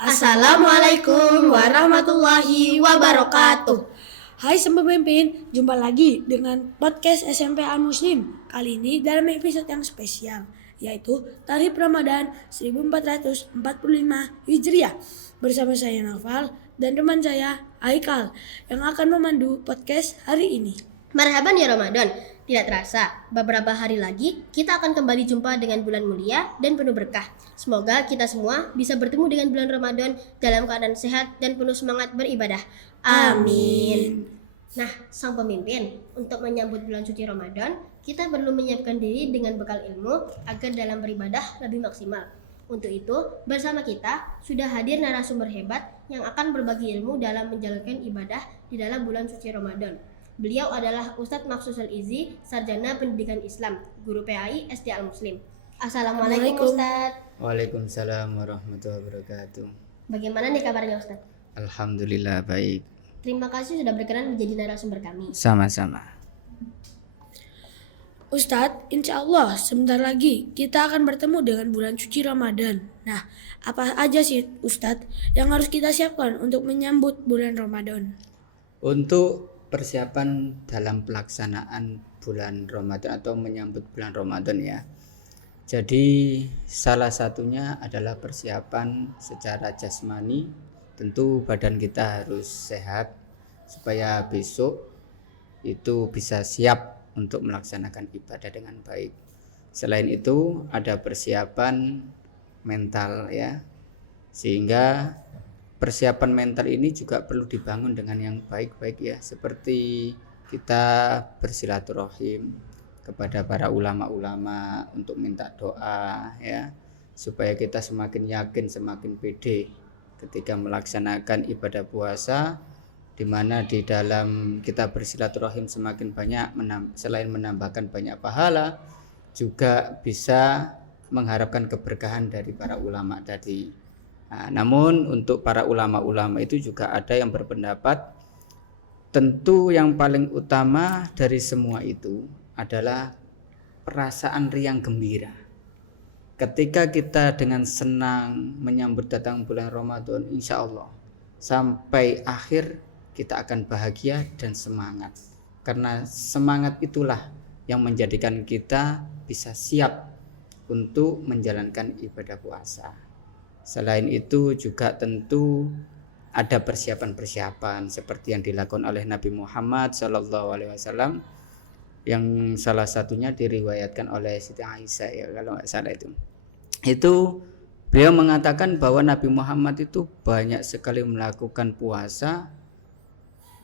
Assalamualaikum warahmatullahi wabarakatuh. Hai semua pemimpin, jumpa lagi dengan podcast SMP Al Muslim. Kali ini dalam episode yang spesial, yaitu Tarikh Ramadan 1445 Hijriah. Bersama saya Naufal dan teman saya Aikal yang akan memandu podcast hari ini. Marhaban ya Ramadan. Tidak terasa, beberapa hari lagi kita akan kembali jumpa dengan bulan mulia dan penuh berkah. Semoga kita semua bisa bertemu dengan bulan Ramadan dalam keadaan sehat dan penuh semangat beribadah. Amin. Nah, sang pemimpin, untuk menyambut bulan suci Ramadan, kita perlu menyiapkan diri dengan bekal ilmu agar dalam beribadah lebih maksimal. Untuk itu, bersama kita sudah hadir narasumber hebat yang akan berbagi ilmu dalam menjalankan ibadah di dalam bulan suci Ramadan. Beliau adalah Ustadz Maksusul Izi, Sarjana Pendidikan Islam, Guru PAI SD Al Muslim. Assalamualaikum Ustadz. Waalaikumsalam warahmatullahi wabarakatuh. Bagaimana nih kabarnya Ustadz? Alhamdulillah baik. Terima kasih sudah berkenan menjadi narasumber kami. Sama-sama. Ustadz, insya Allah sebentar lagi kita akan bertemu dengan bulan suci Ramadan. Nah, apa aja sih Ustadz yang harus kita siapkan untuk menyambut bulan Ramadan? Untuk persiapan dalam pelaksanaan bulan Ramadan atau menyambut bulan Ramadan ya. Jadi salah satunya adalah persiapan secara jasmani. Tentu badan kita harus sehat supaya besok itu bisa siap untuk melaksanakan ibadah dengan baik. Selain itu ada persiapan mental ya. Sehingga persiapan mental ini juga perlu dibangun dengan yang baik-baik ya, seperti kita bersilaturahim kepada para ulama-ulama untuk minta doa ya, supaya kita semakin yakin, semakin pede ketika melaksanakan ibadah puasa, di mana di dalam kita bersilaturahim semakin banyak, selain menambahkan banyak pahala, juga bisa mengharapkan keberkahan dari para ulama tadi. Nah, namun untuk para ulama-ulama itu juga ada yang berpendapat tentu yang paling utama dari semua itu adalah perasaan riang gembira. Ketika kita dengan senang menyambut datang bulan Ramadan, insya Allah sampai akhir kita akan bahagia dan semangat. Karena semangat itulah yang menjadikan kita bisa siap untuk menjalankan ibadah puasa. Selain itu juga tentu ada persiapan-persiapan seperti yang dilakukan oleh Nabi Muhammad SAW, yang salah satunya diriwayatkan oleh Siti Aisyah ya kalau nggak salah itu. Itu beliau mengatakan bahwa Nabi Muhammad itu banyak sekali melakukan puasa,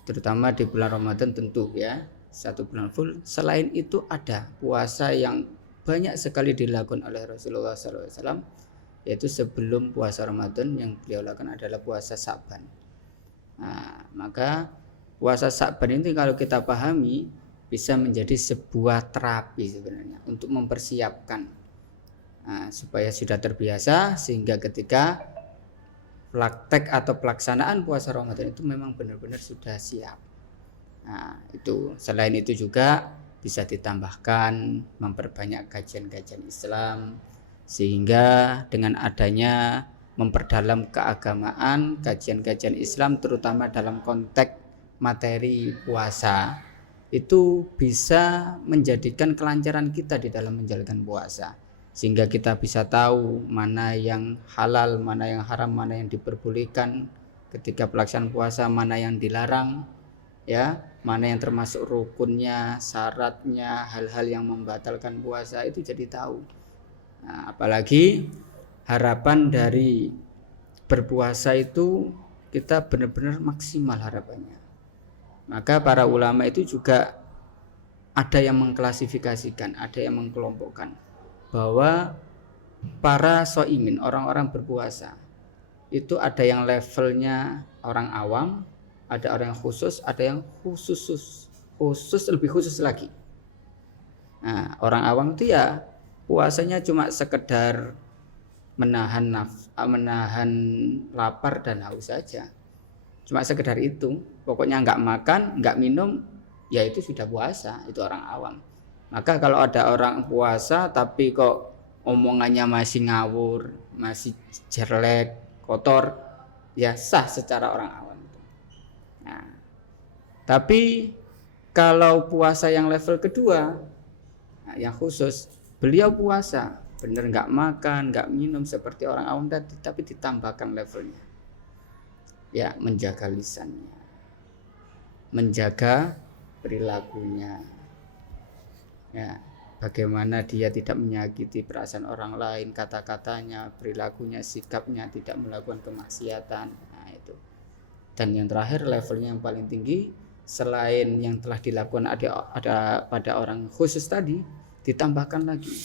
terutama di bulan Ramadan tentu ya, 1 bulan full. Selain itu ada puasa yang banyak sekali dilakukan oleh Rasulullah SAW, yaitu sebelum puasa Ramadan yang beliau lakukan adalah puasa Sa'ban. Nah, maka puasa Sa'ban ini kalau kita pahami bisa menjadi sebuah terapi sebenarnya untuk mempersiapkan supaya sudah terbiasa, sehingga ketika praktek atau pelaksanaan puasa Ramadan itu memang benar-benar sudah siap. Nah, itu selain itu juga bisa ditambahkan memperbanyak kajian-kajian Islam, sehingga dengan adanya memperdalam keagamaan, kajian-kajian Islam terutama dalam konteks materi puasa, itu bisa menjadikan kelancaran kita di dalam menjalankan puasa, sehingga kita bisa tahu mana yang halal, mana yang haram, mana yang diperbolehkan ketika pelaksanaan puasa, mana yang dilarang ya, mana yang termasuk rukunnya, syaratnya, hal-hal yang membatalkan puasa, itu jadi tahu. Nah, apalagi harapan dari berpuasa itu kita benar-benar maksimal harapannya. Maka para ulama itu juga ada yang mengklasifikasikan, ada yang mengkelompokkan bahwa para shaimin, orang-orang berpuasa itu ada yang levelnya orang awam, ada orang yang khusus, ada yang khusus lebih khusus lagi. Nah, orang awam itu ya puasanya cuma sekedar menahan lapar dan haus saja, cuma sekedar itu. Pokoknya nggak makan, nggak minum, ya itu sudah puasa, itu orang awam. Maka kalau ada orang puasa tapi kok omongannya masih ngawur, masih jelek, kotor, ya sah secara orang awam. Nah, tapi kalau puasa yang level kedua, nah, yang khusus, beliau puasa bener nggak makan, nggak minum seperti orang awam tadi, tapi ditambahkan levelnya, ya menjaga lisannya, menjaga perilakunya, ya bagaimana dia tidak menyakiti perasaan orang lain, kata-katanya, perilakunya, sikapnya, tidak melakukan kemaksiatan. Nah itu. Dan yang terakhir levelnya yang paling tinggi, selain yang telah dilakukan ada pada orang khusus tadi, ditambahkan lagi,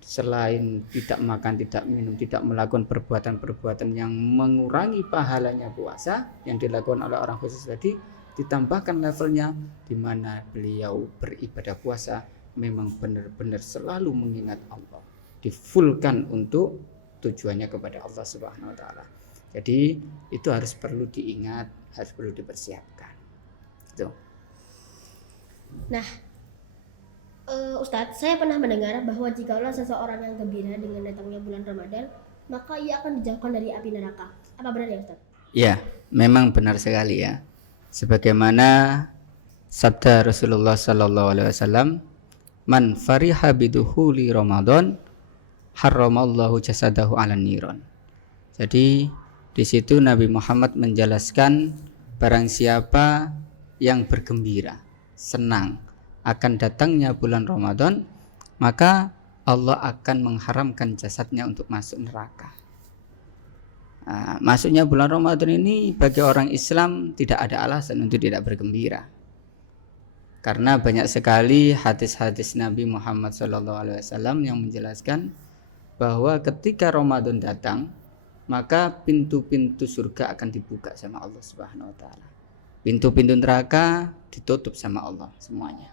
selain tidak makan, tidak minum, tidak melakukan perbuatan-perbuatan yang mengurangi pahalanya puasa yang dilakukan oleh orang khusus tadi, ditambahkan levelnya di mana beliau beribadah puasa memang benar-benar selalu mengingat Allah, difulkan untuk tujuannya kepada Allah Subhanahu wa taala. Jadi itu harus perlu diingat, harus perlu dipersiapkan. Itu. Nah, Ustadz, saya pernah mendengar bahwa jikalau seseorang yang gembira dengan datangnya bulan Ramadan, maka ia akan dijauhkan dari api neraka. Apa benar ya, Ustadz? Ya, memang benar sekali ya. Sebagaimana sabda Rasulullah sallallahu alaihi wasallam, "Man fariha bidukhuli Ramadan, harramallahu jasadahu 'alan niron." Jadi di situ Nabi Muhammad menjelaskan barang siapa yang bergembira, senang akan datangnya bulan Ramadan, maka Allah akan mengharamkan jasadnya untuk masuk neraka. Nah, masuknya bulan Ramadan ini bagi orang Islam tidak ada alasan untuk tidak bergembira, karena banyak sekali hadis-hadis Nabi Muhammad SAW yang menjelaskan bahwa ketika Ramadan datang, maka pintu-pintu surga akan dibuka sama Allah Subhanahu wa taala. Pintu-pintu neraka ditutup sama Allah semuanya.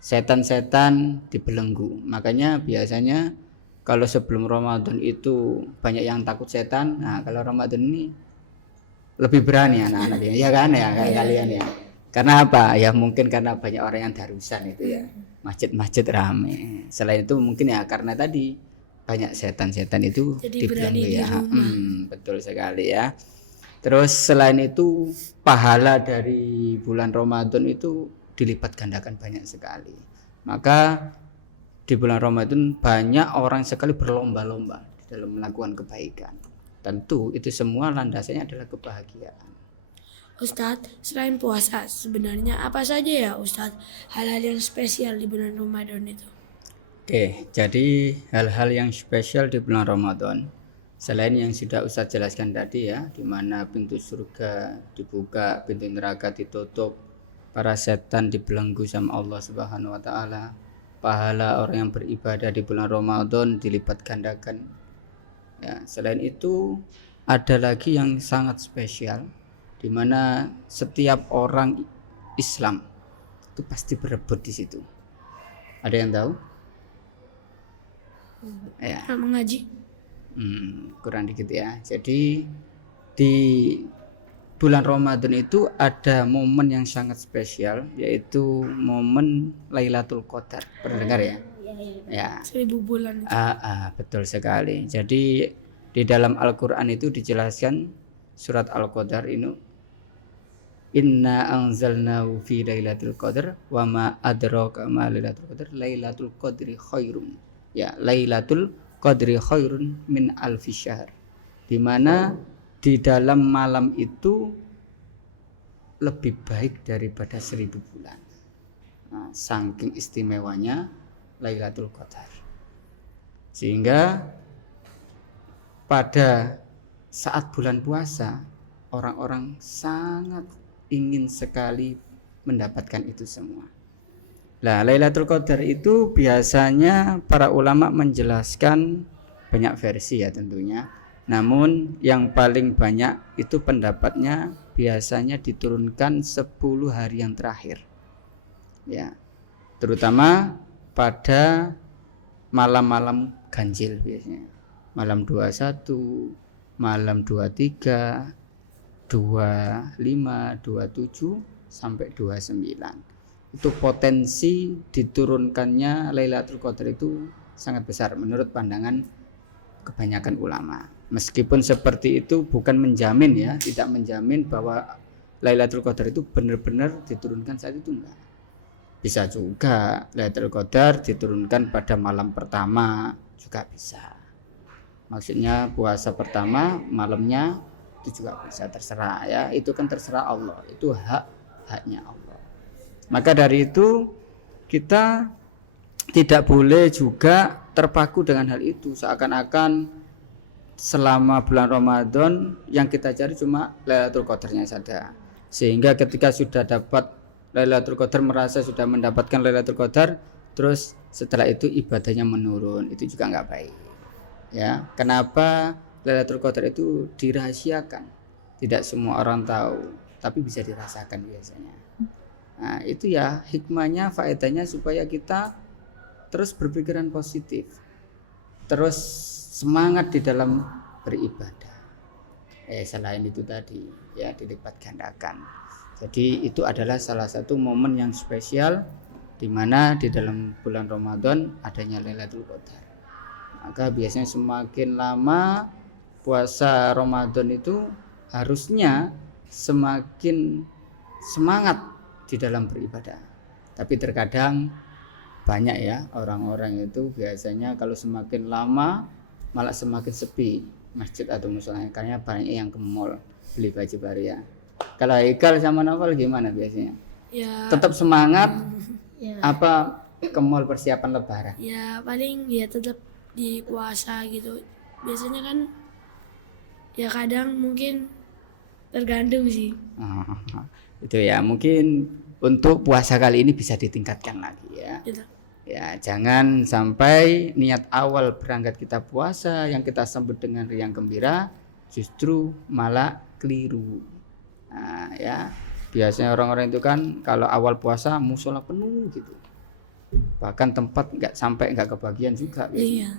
Setan-setan dibelenggu. Makanya biasanya kalau sebelum Ramadan itu banyak yang takut setan. Nah, kalau Ramadan ini lebih berani anak-anak ya kan ya kan kalian ya. Karena apa? Ya mungkin karena banyak orang yang darusan itu ya. Masjid-masjid rame. Selain itu mungkin ya karena tadi banyak setan-setan itu dibelenggu ya. Betul sekali ya. Terus selain itu pahala dari bulan Ramadan itu dilipat gandakan banyak sekali. Maka di bulan Ramadan banyak orang sekali berlomba-lomba di dalam melakukan kebaikan. Tentu itu semua landasannya adalah kebahagiaan. Ustadz, selain puasa, sebenarnya apa saja ya Ustadz hal-hal yang spesial di bulan Ramadan itu? Oke, jadi hal-hal yang spesial di bulan Ramadan, selain yang sudah Ustadz jelaskan tadi ya, di mana pintu surga dibuka, pintu neraka ditutup, para setan dibelenggu sama Allah Subhanahu wa taala, pahala orang yang beribadah di bulan Ramadan dilipat gandakan. Ya, selain itu ada lagi yang sangat spesial di mana setiap orang Islam itu pasti berebut di situ. Ada yang tahu? Ya. Mengaji. Kurang dikit ya. Jadi di bulan Ramadan itu ada momen yang sangat spesial, yaitu momen Lailatul Qadar. Pernah dengar ya? Ya. 1000 bulan. Betul sekali. Jadi di dalam Al-Qur'an itu dijelaskan surat Al-Qadar ini, Inna anzalnahu fi Lailatul Qadar wa ma adraka ma Lailatul Qadar, Lailatul Qadri khairum. Ya, Lailatul Qadri khairun min alfi syahr. Di mana di dalam malam itu lebih baik daripada 1000 bulan. Nah, saking istimewanya Lailatul Qadar. Sehingga pada saat bulan puasa orang-orang sangat ingin sekali mendapatkan itu semua. Nah, Lailatul Qadar itu biasanya para ulama menjelaskan banyak versi ya tentunya. Namun yang paling banyak itu pendapatnya biasanya diturunkan 10 hari yang terakhir. Ya. Terutama pada malam-malam ganjil biasanya. Malam 21, malam 23, 25, 27 sampai 29. Itu potensi diturunkannya Lailatul Qadar itu sangat besar menurut pandangan kebanyakan ulama. Meskipun seperti itu bukan menjamin ya, tidak menjamin bahwa Lailatul Qadar itu benar-benar diturunkan saat itu, enggak. Bisa juga Lailatul Qadar diturunkan pada malam pertama, juga bisa. Maksudnya puasa pertama malamnya itu juga bisa, terserah ya. Itu kan terserah Allah, itu haknya Allah. Maka dari itu kita tidak boleh juga terpaku dengan hal itu, seakan-akan selama bulan Ramadan yang kita cari cuma Lailatul Qadarnya saja, sehingga ketika sudah dapat Lailatul Qadar merasa sudah mendapatkan Lailatul Qadar, terus setelah itu ibadahnya menurun. Itu juga nggak baik ya. Kenapa Lailatul Qadar itu dirahasiakan, tidak semua orang tahu, tapi bisa dirasakan biasanya. Nah itu ya hikmahnya, faedahnya supaya kita terus berpikiran positif, terus semangat di dalam beribadah. Selain itu tadi ya dilipat gandakan. Jadi itu adalah salah satu momen yang spesial di mana di dalam bulan Ramadan adanya Lailatul Qadar. Maka biasanya semakin lama puasa Ramadan itu harusnya semakin semangat di dalam beribadah. Tapi terkadang banyak ya orang-orang itu biasanya kalau semakin lama malah semakin sepi masjid atau musolanya, karena banyak yang ke mall beli baju baru ya. Kalau Haikal sama Novel gimana biasanya? Ya, Tetap semangat Ya. apa ke mall persiapan lebaran? ya paling ya tetap di puasa gitu. Biasanya kan ya kadang mungkin tergantung sih. Itu ya mungkin untuk puasa kali ini bisa ditingkatkan lagi ya. Gitu. Ya, jangan sampai niat awal berangkat kita puasa yang kita sambut dengan riang gembira justru malah keliru. Nah, ya biasanya orang-orang itu kan kalau awal puasa musola penuh gitu, bahkan tempat nggak kebagian juga biasanya. Iya.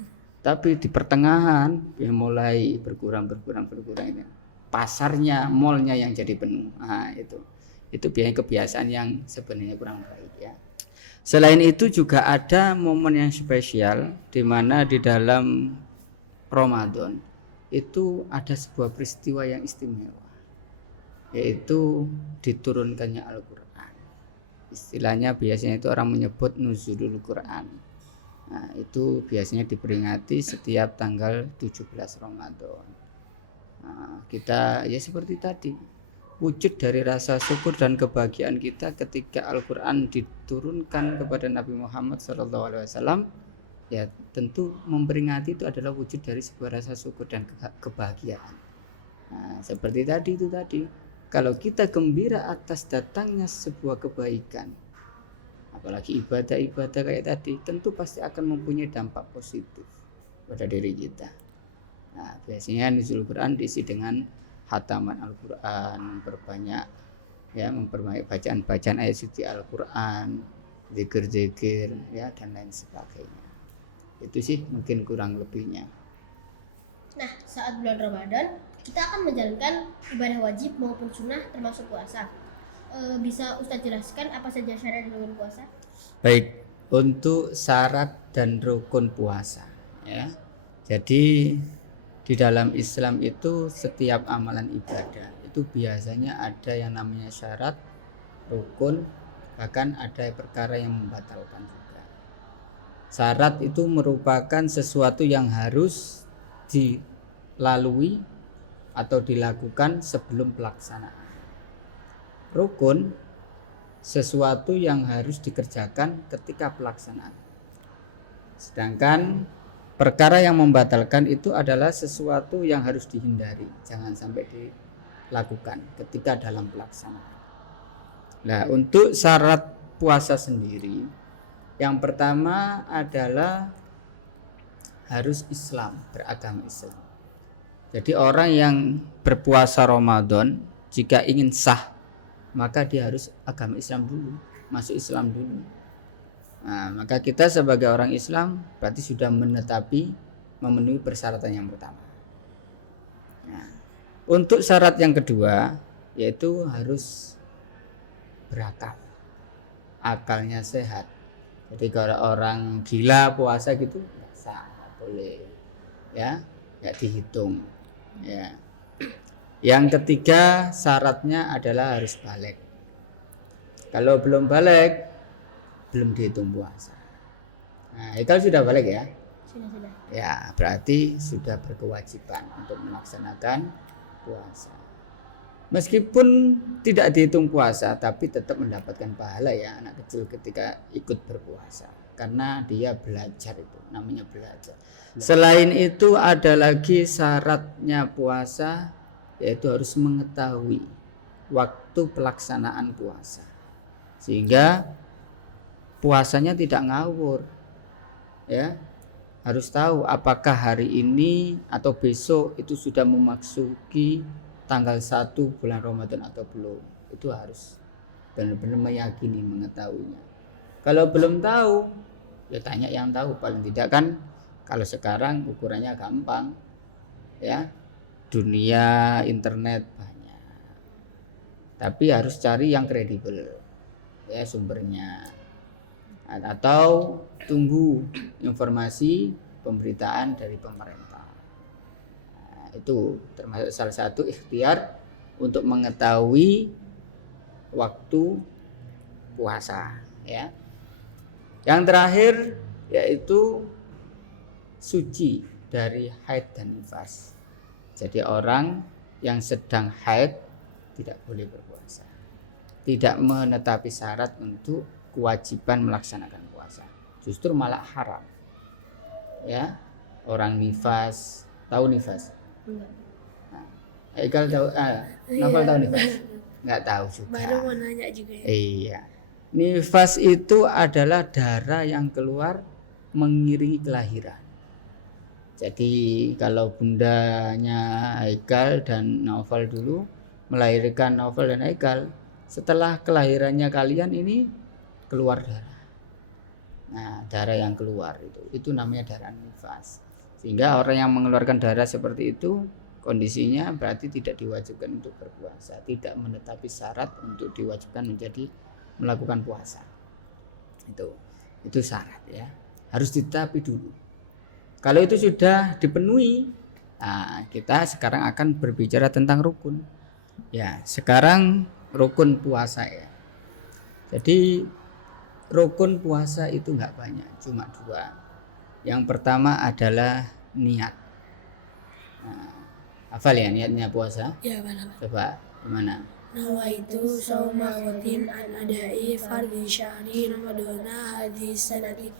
Tapi di pertengahan ya mulai berkurang ini, pasarnya, mallnya yang jadi penuh. Nah, itu biasanya kebiasaan yang sebenarnya kurang baik ya. Selain itu juga ada momen yang spesial di mana di dalam Ramadan itu ada sebuah peristiwa yang istimewa, yaitu diturunkannya Al-Quran. Istilahnya biasanya itu orang menyebut nuzulul Quran. Nah, itu biasanya diperingati setiap tanggal 17 Ramadan. Nah, kita ya seperti tadi, wujud dari rasa syukur dan kebahagiaan kita ketika Al-Quran diturunkan kepada Nabi Muhammad SAW, ya tentu memperingati itu adalah wujud dari sebuah rasa syukur dan kebahagiaan. Nah, seperti tadi kalau kita gembira atas datangnya sebuah kebaikan, apalagi ibadah-ibadah kayak tadi, tentu pasti akan mempunyai dampak positif pada diri kita. Nah, biasanya nuzul Quran diisi dengan hataman Al-Quran, memperbanyak bacaan-bacaan ayat suci Al-Quran, zikir-zikir ya dan lain sebagainya. Itu sih mungkin kurang lebihnya. Nah, saat bulan Ramadan kita akan menjalankan ibadah wajib maupun sunnah termasuk puasa. Bisa Ustadz jelaskan apa saja syarat dan rukun puasa? Baik, untuk syarat dan rukun puasa ya. Jadi di dalam Islam itu setiap amalan ibadah itu biasanya ada yang namanya syarat, rukun, bahkan ada perkara yang membatalkan juga. Syarat itu merupakan sesuatu yang harus dilalui atau dilakukan sebelum pelaksanaan. Rukun sesuatu yang harus dikerjakan ketika pelaksanaan. Sedangkan perkara yang membatalkan itu adalah sesuatu yang harus dihindari, jangan sampai dilakukan ketika dalam pelaksanaan. Nah, untuk syarat puasa sendiri, yang pertama adalah harus Islam, beragama Islam. Jadi orang yang berpuasa Ramadan jika ingin sah, maka dia harus agama Islam dulu, masuk Islam dulu. Nah, maka kita sebagai orang Islam berarti sudah memenuhi persyaratan yang pertama. Nah, untuk syarat yang kedua yaitu harus berakal, akalnya sehat. Jadi kalau orang gila puasa gitu nggak sah, nggak boleh, ya nggak dihitung. Ya. Yang ketiga syaratnya adalah harus balik. Kalau belum balik, belum dihitung puasa. Nah, Haikal sudah balik ya? Sudah. Ya, berarti sudah berkewajiban untuk melaksanakan puasa. Meskipun tidak dihitung puasa, tapi tetap mendapatkan pahala ya anak kecil ketika ikut berpuasa. Karena dia belajar, itu namanya belajar. Selain itu ada lagi syaratnya puasa, yaitu harus mengetahui waktu pelaksanaan puasa. Sehingga puasanya tidak ngawur. Ya. Harus tahu apakah hari ini atau besok itu sudah memasuki tanggal 1 bulan Ramadan atau belum. Itu harus benar-benar meyakini, mengetahuinya. Kalau belum tahu, ya tanya yang tahu. Paling tidak kan kalau sekarang ukurannya gampang, ya, dunia internet banyak. Tapi harus cari yang kredibel, ya, sumbernya. Atau tunggu informasi pemberitaan dari pemerintah. Nah, itu termasuk salah satu ikhtiar untuk mengetahui waktu puasa, ya. Yang terakhir yaitu suci dari haid dan nifas. Jadi orang yang sedang haid tidak boleh berpuasa. Tidak menetapi syarat untuk kewajiban melaksanakan puasa. Justru malah haram. Ya, orang nifas, tahu nifas? Enggak. Nah, Haikal tahu, Novel tahu nifas? Enggak tahu juga. Baru mau nanya juga ya. Iya. Nifas itu adalah darah yang keluar mengiringi kelahiran. Jadi kalau bundanya Haikal dan Novel dulu melahirkan Novel dan Haikal, setelah kelahirannya kalian ini keluar darah. Nah, darah yang keluar itu namanya darah nifas. Sehingga orang yang mengeluarkan darah seperti itu kondisinya berarti tidak diwajibkan untuk berpuasa, tidak menetapi syarat untuk diwajibkan melakukan puasa. Itu syarat ya. Harus ditetapi dulu. Kalau itu sudah dipenuhi, nah kita sekarang akan berbicara tentang rukun. Ya, sekarang rukun puasa ya. Jadi rukun puasa itu enggak banyak, cuma 2. Yang pertama adalah niat. Nah, hafal ya niatnya puasa? Ya, mana? Coba gimana? Nawaitu shauma ghadin an adai fardhi syahri ramadana hadis sanati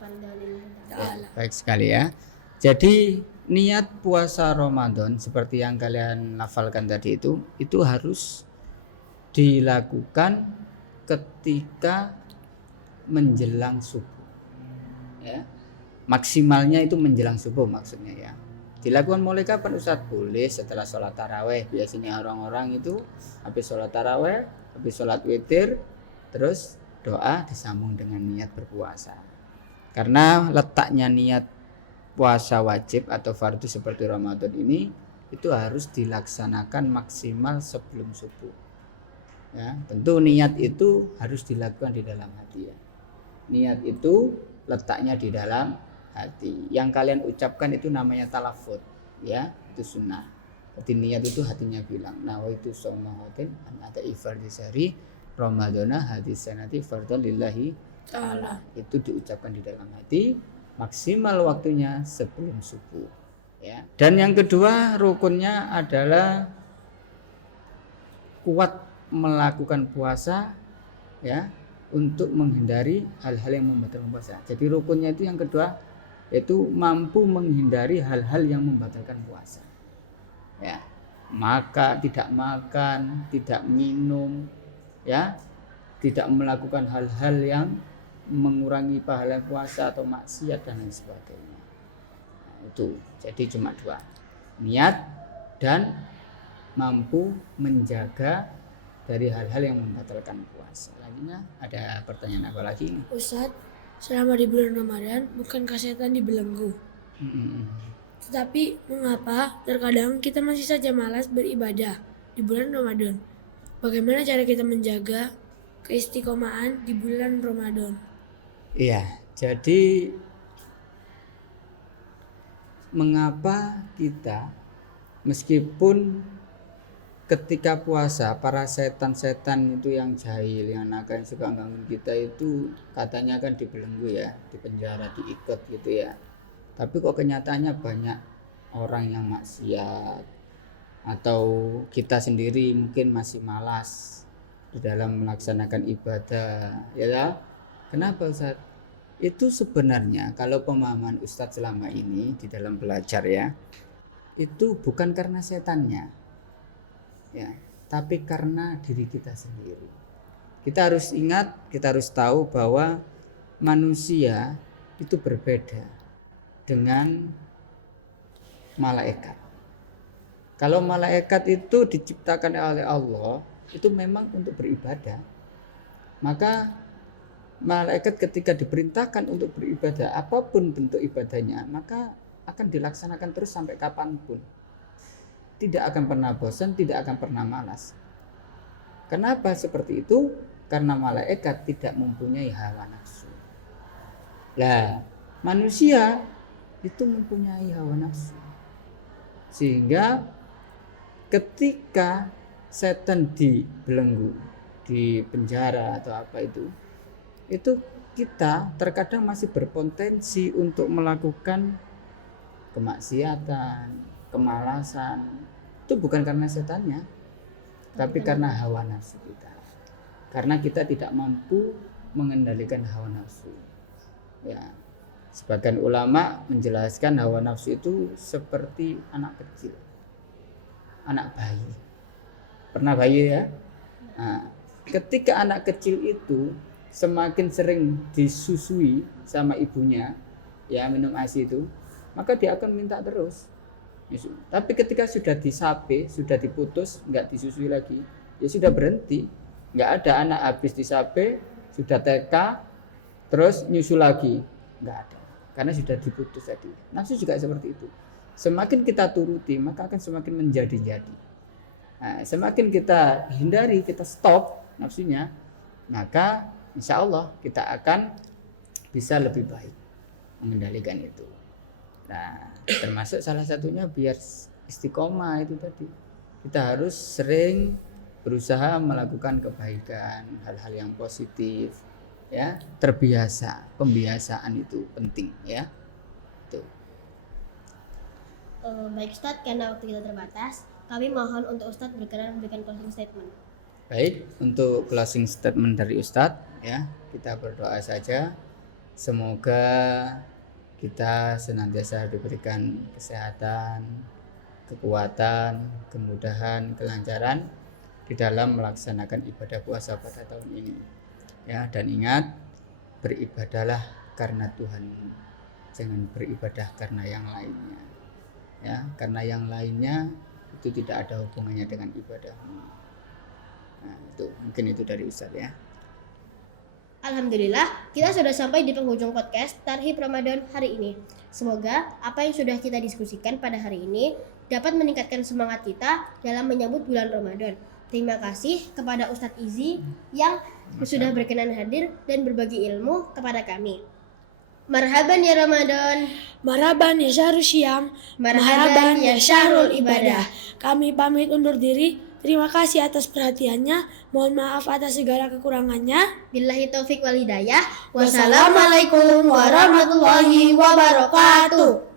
ta'ala. Baik sekali ya. Jadi niat puasa Ramadan seperti yang kalian hafalkan tadi itu harus dilakukan ketika menjelang subuh. Ya. Maksimalnya itu menjelang subuh maksudnya ya. Dilakukan mulai kapan Ustadz? Boleh setelah sholat taraweh. Biasanya orang-orang itu habis sholat taraweh, habis sholat witir, terus doa disambung dengan niat berpuasa. Karena letaknya niat puasa wajib atau fardu seperti Ramadan ini itu harus dilaksanakan maksimal sebelum subuh. Ya, tentu niat itu harus dilakukan di dalam hati ya. Niat itu letaknya di dalam hati. Yang kalian ucapkan itu namanya talafut, ya, itu sunnah. Jadi niat itu hatinya bilang, nawaitu shauma ghadin an adai fardhi syahri ramadana hadis sanati fardhan lillahi ta'ala. Itu diucapkan di dalam hati, maksimal waktunya sebelum subuh, ya. Dan yang kedua rukunnya adalah kuat melakukan puasa, ya, untuk menghindari hal-hal yang membatalkan puasa. Jadi rukunnya itu yang kedua yaitu mampu menghindari hal-hal yang membatalkan puasa. Ya, tidak makan, tidak minum, ya, tidak melakukan hal-hal yang mengurangi pahala puasa atau maksiat dan lain sebagainya. Nah, itu jadi cuma 2, niat dan mampu menjaga dari hal-hal yang membatalkan puasa. Lainnya ada pertanyaan apa lagi? Ustadz, selama di bulan Ramadan bukankah setan dibelenggu? Tetapi mengapa terkadang kita masih saja malas beribadah di bulan Ramadan? Bagaimana cara kita menjaga keistiqomahan di bulan Ramadan? Iya, jadi mengapa kita Meskipun ketika puasa para setan-setan itu yang jahil, yang nakal, yang suka gangguin kita itu katanya kan dibelenggu ya, di penjara, diikat gitu ya. Tapi kok kenyataannya banyak orang yang maksiat, atau kita sendiri mungkin masih malas di dalam melaksanakan ibadah, ya. Kenapa Ustaz? Itu sebenarnya kalau pemahaman Ustadz selama ini di dalam belajar ya, itu bukan karena setannya, ya, tapi karena diri kita sendiri. Kita harus ingat, kita harus tahu bahwa manusia itu berbeda dengan malaikat. Kalau malaikat itu diciptakan oleh Allah, itu memang untuk beribadah. Maka malaikat ketika diperintahkan untuk beribadah, apapun bentuk ibadahnya, maka akan dilaksanakan terus sampai kapanpun. Tidak akan pernah bosan, tidak akan pernah malas. Kenapa seperti itu? Karena malaikat tidak mempunyai hawa nafsu. Lah, manusia itu mempunyai hawa nafsu. Sehingga ketika setan dibelenggu, di penjara atau apa itu kita terkadang masih berpotensi untuk melakukan kemaksiatan, kemalasan. Itu bukan karena setannya, tapi karena hawa nafsu kita. Karena kita tidak mampu mengendalikan hawa nafsu. Ya, sebagian ulama menjelaskan hawa nafsu itu seperti anak kecil, anak bayi. Pernah bayi ya? Nah, ketika anak kecil itu semakin sering disusui sama ibunya, ya minum ASI itu, maka dia akan minta terus. Tapi ketika sudah disape, sudah diputus, nggak disusui lagi, ya sudah berhenti. Nggak ada anak habis disape, sudah TK, terus nyusu lagi, nggak ada, karena sudah diputus tadi. Nafsu juga seperti itu. Semakin kita turuti, maka akan semakin menjadi-jadi. Nah, semakin kita hindari, kita stop nafsunya, maka insya Allah kita akan bisa lebih baik mengendalikan itu. Nah, termasuk salah satunya biar istiqomah itu tadi. Kita harus sering berusaha melakukan kebaikan, hal-hal yang positif, ya, terbiasa. Pembiasaan itu penting, ya. Tuh. Baik Ustadz, karena waktu kita terbatas, kami mohon untuk Ustadz berkenan memberikan closing statement. Baik, untuk closing statement dari Ustadz, ya, kita berdoa saja. Semoga kita senantiasa diberikan kesehatan, kekuatan, kemudahan, kelancaran di dalam melaksanakan ibadah puasa pada tahun ini. Ya, dan ingat, beribadahlah karena Tuhan, jangan beribadah karena yang lainnya. Ya, karena yang lainnya itu tidak ada hubungannya dengan ibadahmu. Nah, itu mungkin itu dari Ustaz ya. Alhamdulillah, kita sudah sampai di penghujung podcast Tarhib Ramadan hari ini. Semoga apa yang sudah kita diskusikan pada hari ini dapat meningkatkan semangat kita dalam menyambut bulan Ramadan. Terima kasih kepada Ustadz Izzy yang sudah berkenan hadir dan berbagi ilmu kepada kami. Marhaban ya Ramadan. Marhaban ya Syahrul Syam. Marhaban ya Syahrul Ibadah. Kami pamit undur diri. Terima kasih atas perhatiannya. Mohon maaf atas segala kekurangannya. Billahi taufik wal hidayah. Wassalamualaikum warahmatullahi wabarakatuh.